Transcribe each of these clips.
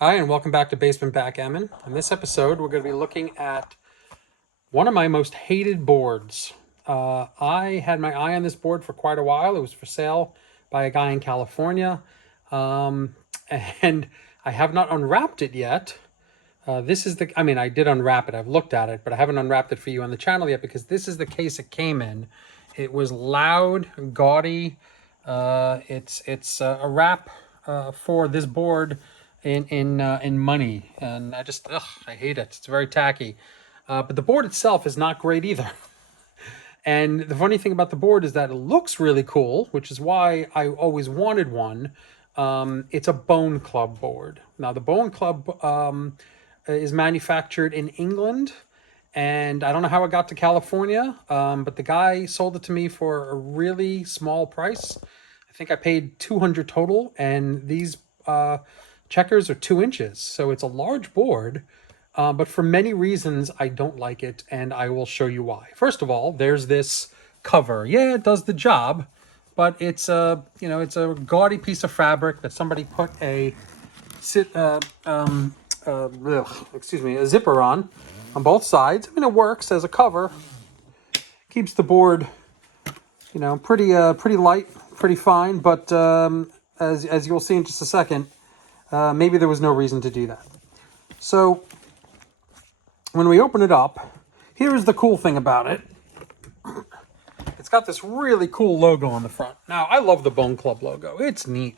Hi, and welcome back to Basement Backgammon. In this episode, we're going to be looking at one of my most hated boards. I had my eye on this board for quite a while. It was for sale by a guy in California, um, and I have not unwrapped it yet. I did unwrap it. I've looked at it, but I haven't unwrapped it for you on the channel yet because this is the case it came in. It was loud, gaudy. It's a wrap for this board in money, and I hate it. It's very tacky, but the board itself is not great either. And the funny thing about the board is that it looks really cool, which is why I always wanted one. It's a Bone Club board. Now the Bone Club is manufactured in England, and I don't know how it got to California, but the guy sold it to me for a really small price. I think I paid 200 total, and these checkers are 2 inches, so it's a large board. But for many reasons, I don't like it, and I will show you why. First of all, there's this cover. Yeah, it does the job, but it's a gaudy piece of fabric that somebody put a a zipper on both sides. I mean, it works as a cover, keeps the board, pretty light, pretty fine. But as you'll see in just a second, maybe there was no reason to do that. So when we open it up, here's the cool thing about it. It's got this really cool logo on the front. Now, I love the Bone Club logo. It's neat.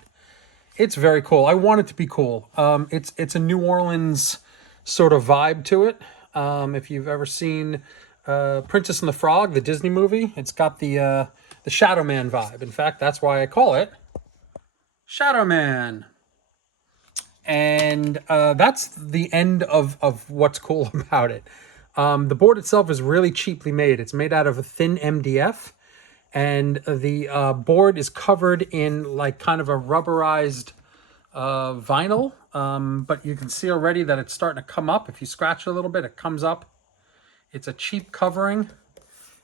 It's very cool. I want it to be cool. It's a New Orleans sort of vibe to it. If you've ever seen Princess and the Frog, the Disney movie, it's got the Shadowman vibe. In fact, that's why I call it Shadowman. And that's the end of what's cool about it. The board itself is really cheaply made. It's made out of a thin MDF, and the board is covered in like kind of a rubberized vinyl. But you can see already that it's starting to come up. If you scratch a little bit, it comes up. It's a cheap covering.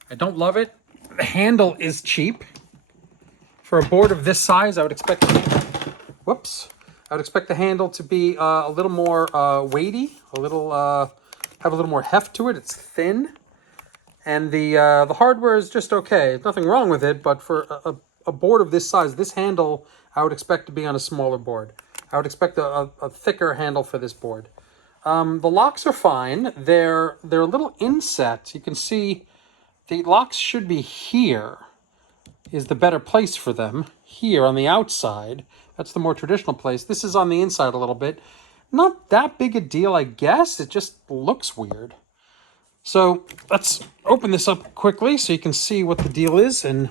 I don't love it. The handle is cheap. For a board of this size, I would expect the handle to be a little more weighty, have a little more heft to it. It's thin, and the hardware is just okay. There's nothing wrong with it, but for a board of this size, this handle I would expect to be on a smaller board. I would expect a thicker handle for this board. The locks are fine. They're a little inset. You can see the locks should be here. Is the better place for them. Here on the outside, that's the more traditional place. This is on the inside a little bit. Not that big a deal, I guess. It just looks weird. So let's open this up quickly so you can see what the deal is. And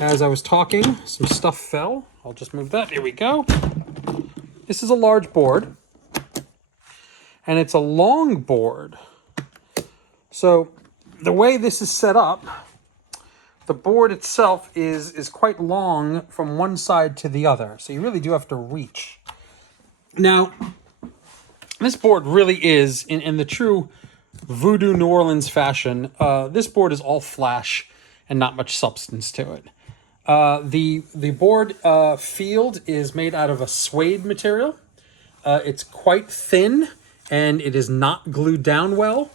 as I was talking, some stuff fell. I'll just move that. Here we go. This is a large board, and it's a long board. So the way this is set up, the board itself is quite long from one side to the other. So you really do have to reach. Now, this board really is, in the true voodoo New Orleans fashion, this board is all flash and not much substance to it. The board field is made out of a suede material. It's quite thin, and it is not glued down well.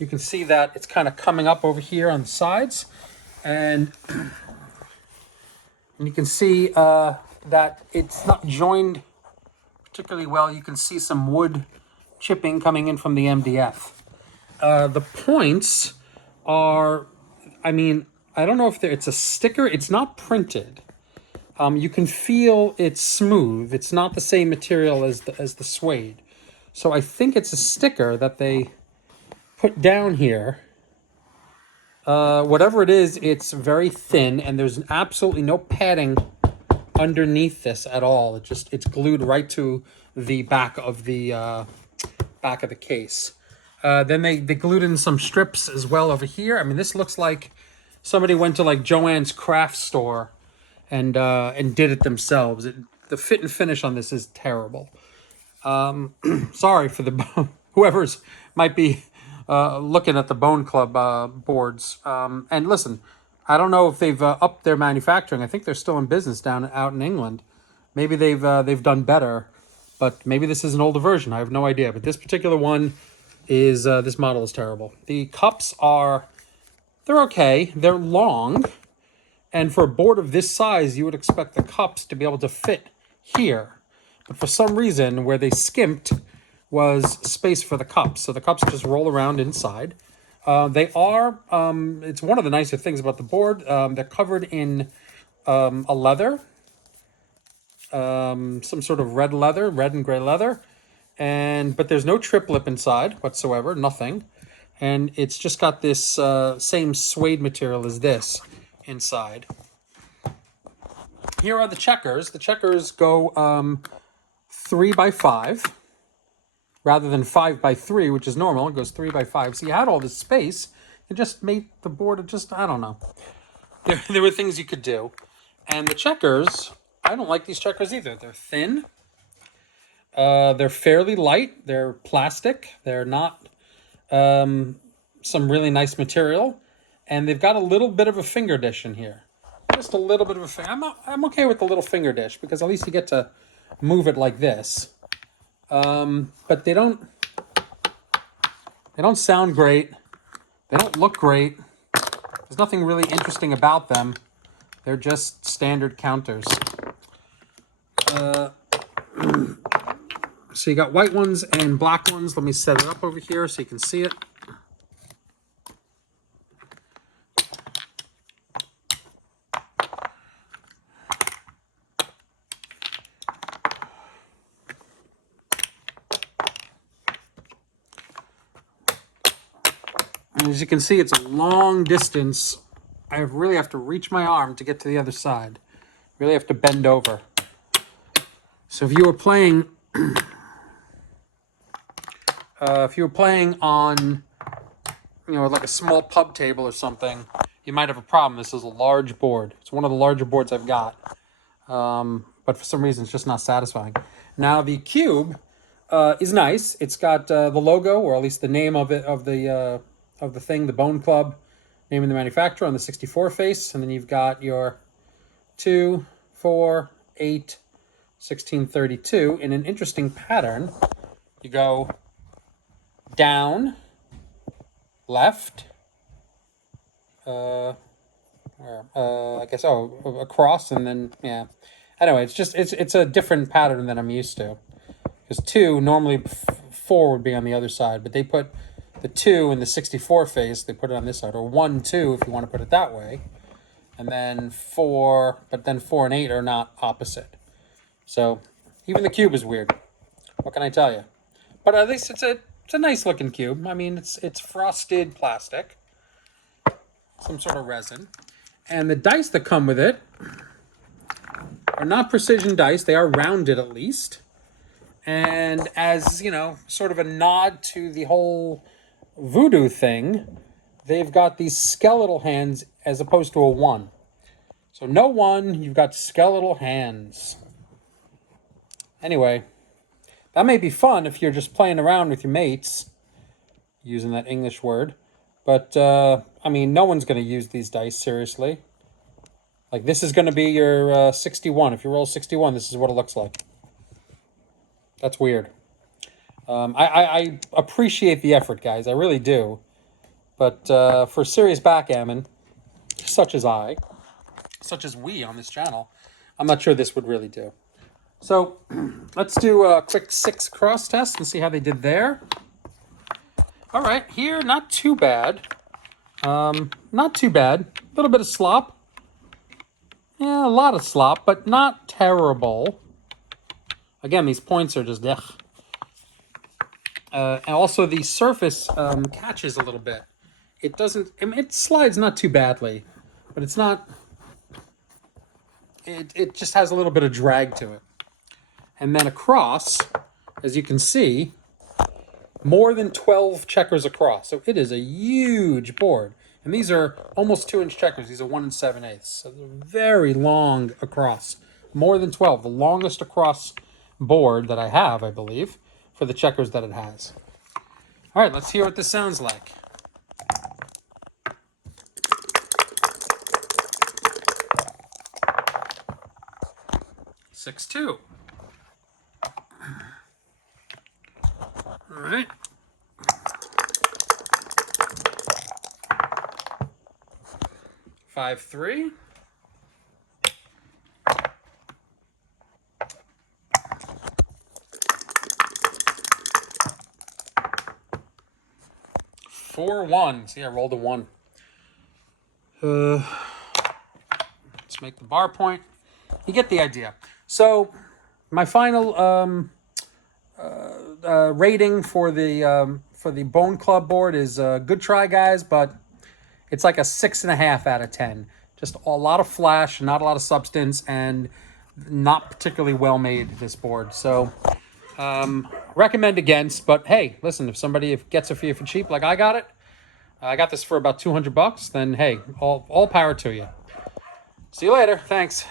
You can see that it's kind of coming up over here on the sides. And you can see that it's not joined particularly well. You can see some wood chipping coming in from the MDF. The points are, I don't know if it's a sticker. It's not printed. You can feel it's smooth. It's not the same material as the suede. So I think it's a sticker that they put down here. Whatever it is, it's very thin, and there's absolutely no padding underneath this at all. It's glued right to the back of the case. Then they glued in some strips as well over here. I mean, this looks like somebody went to like Joann's craft store and did it themselves. The fit and finish on this is terrible. Sorry for the whoever's might be looking at the Bone Club boards. And listen, I don't know if they've upped their manufacturing. I think they're still in business out in England. Maybe they've done better. But maybe this is an older version. I have no idea. But this particular one is, this model is terrible. The cups are, they're okay. They're long. And for a board of this size, you would expect the cups to be able to fit here. But for some reason, where they skimped was space for the cups. So the cups just roll around inside. They are, it's one of the nicer things about the board. They're covered in a leather, some sort of red and gray leather. But there's no trip lip inside whatsoever, nothing. And it's just got this same suede material as this inside. Here are the checkers. The checkers go 3 by 5 rather than 5 by 3, which is normal. It goes 3 by 5. So you had all this space. It just made the board just, I don't know. There were things you could do. And the checkers, I don't like these checkers either. They're thin. They're fairly light. They're plastic. They're not some really nice material. And they've got a little bit of a finger dish in here. Just a little bit of a finger. I'm okay with the little finger dish because at least you get to move it like this. But they don't sound great. They don't look great. There's nothing really interesting about them. They're just standard counters. So you got white ones and black ones. Let me set it up over here so you can see it. And as you can see, it's a long distance. I really have to reach my arm to get to the other side. Really have to bend over. So if you were playing, on, like a small pub table or something, you might have a problem. This is a large board. It's one of the larger boards I've got. But for some reason, it's just not satisfying. Now the cube is nice. It's got the logo, or at least the name of it, of the thing, the Bone Club, name of the manufacturer on the 64 face, and then you've got your 2, 4, 8, 16, 32 in an interesting pattern. You go down, left, I guess, across, and then, yeah. Anyway, it's a different pattern than I'm used to. Because 2, normally 4 would be on the other side, but they put the 2 in the 64 face, they put it on this side, or 1, 2, if you want to put it that way. And then 4, but then 4 and 8 are not opposite. So even the cube is weird. What can I tell you? But at least it's a nice looking cube. I mean, it's frosted plastic, some sort of resin. And the dice that come with it are not precision dice. They are rounded at least. And as, sort of a nod to the whole voodoo thing, they've got these skeletal hands as opposed to a 1. So no 1, you've got skeletal hands. Anyway, that may be fun if you're just playing around with your mates, using that English word. But, no one's going to use these dice seriously. Like, this is going to be your 61. If you roll 61, this is what it looks like. That's weird. I appreciate the effort, guys. I really do. But for serious backgammon, such as we on this channel, I'm not sure this would really do. So let's do a quick 6 cross test and see how they did there. All right, here, not too bad. Not too bad. A little bit of slop. Yeah, a lot of slop, but not terrible. Again, these points are just, ugh. And also the surface catches a little bit. It doesn't, it slides not too badly, but it's not, it just has a little bit of drag to it. And then across, as you can see, more than 12 checkers across. So it is a huge board. And these are almost 2-inch checkers. These are 1 7/8. So they're very long across. More than 12. The longest across board that I have, I believe, for the checkers that it has. All right, let's hear what this sounds like. Six two. All right. Five, 3. Four, 1. See, I rolled a 1. Let's make the bar point. You get the idea. So, my final rating for the Bone Club board is good try, guys, but it's like a 6.5 out of 10. Just a lot of flash, not a lot of substance, and not particularly well made, this board. So, recommend against. But hey, listen, if somebody gets it for you for cheap, like I got it, I got this for about $200. Then hey, all power to you. See you later. Thanks.